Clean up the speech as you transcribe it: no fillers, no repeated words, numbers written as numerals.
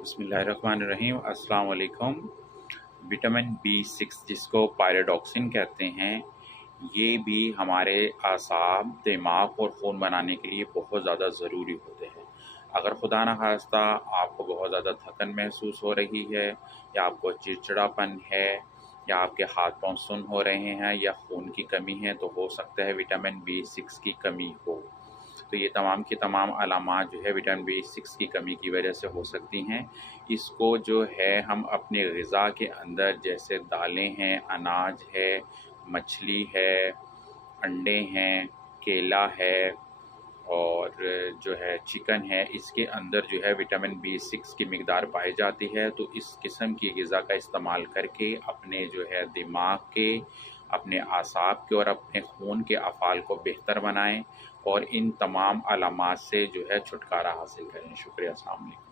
बिस्मिल्लाहिर्रहमानिर्रहीम। अस्सलाम वालेकुम। विटामिन B6 जिसको पायरोडॉक्सिन कहते हैं, ये भी हमारे आसाब, दिमाग और ख़ून बनाने के लिए बहुत ज़्यादा ज़रूरी होते हैं। अगर खुदा न खास्ता आपको बहुत ज़्यादा थकन महसूस हो रही है, या आपको चिड़चिड़ापन है, या आपके हाथ पाँव सुन्न हो रहे हैं, या खून की कमी है, तो हो सकता है विटामिन B6 की कमी हो। तो ये तमाम की तमाम अलामात जो है विटामिन B6 की कमी की वजह से हो सकती हैं। इसको जो है हम अपने ग़िज़ा के अंदर, जैसे दालें हैं, अनाज है, मछली है, अंडे हैं, केला है और जो है चिकन है, इसके अंदर जो है विटामिन B6 की मिक़दार पाई जाती है। तो इस किस्म की ग़िज़ा का इस्तेमाल करके अपने जो है दिमाग के, अपने आसाब के और अपने खून के अफ़ाल को बेहतर बनाएँ और इन तमाम अलामात से जो है छुटकारा हासिल करें। शुक्रिया, अस्सलाम वालेकुम।